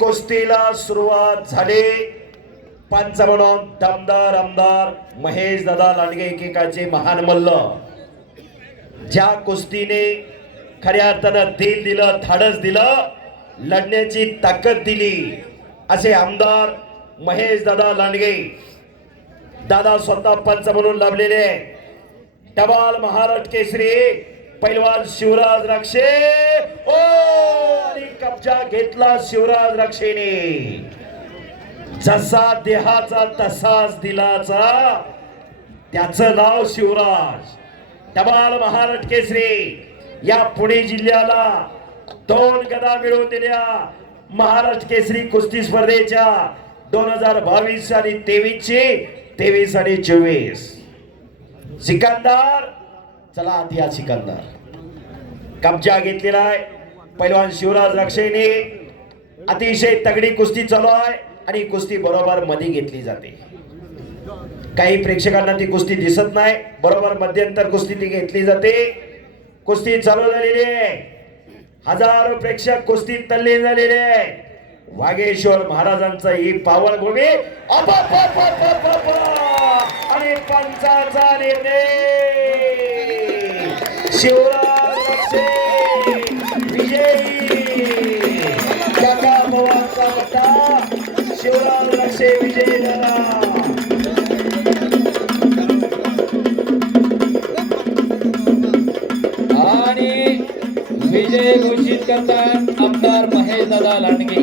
कुस्तीला सुरुवात झाली. पंच म्हणून दमदार आमदार महेश दादा लांडगे एकेकाचे महान मल्ल. ज्या कुस्तीने खऱ्या अर्थानं दिल दिलं, धाडस दिलं, लढण्याची ताकद दिली, असे आमदार महेश दादा लांडगे. दादा स्वतः पंच म्हणून लाभलेले. डबाल महाराष्ट्र केसरी पैलवान शिवराज राक्षे. ओ आणि कब्जा घेतला शिवराज राक्षेने. जसा देहाचा तसाच दिलाचा, त्याचं नाव शिवराज. डबाल महाराष्ट्र केसरी या पुणे जिल्ह्याला 2 गदा मिळवून दिल्या महाराष्ट्र केसरी कुस्ती स्पर्धेच्या 2022 आणि 23 आणि 24. सिकंदर चला आत या. सिकंदर कब्जा घेतलेला आहे पैलवान शिवराज राक्षेने. अतिशय तगडी कुस्ती चालू आहे आणि कुस्ती बरोबर मध्ये घेतली जाते. काही प्रेक्षकांना ती कुस्ती दिसत नाही. बरोबर मध्यंतर कुस्ती ती घेतली जाते. कुस्ती चालू झालेली आहे. हजारो प्रेक्षक कुस्तीत तल्लीन झालेले आहे. वागेश्वर महाराजांचा ही पावनभूमी. आणि पंचाचा निर्णय. शिवराज राक्षे विजयी. काका पवारचा मता शिवराज राक्षे विजयी झाला. आणि विजय घोषित करतात आमदार महेश दादा लांडगे.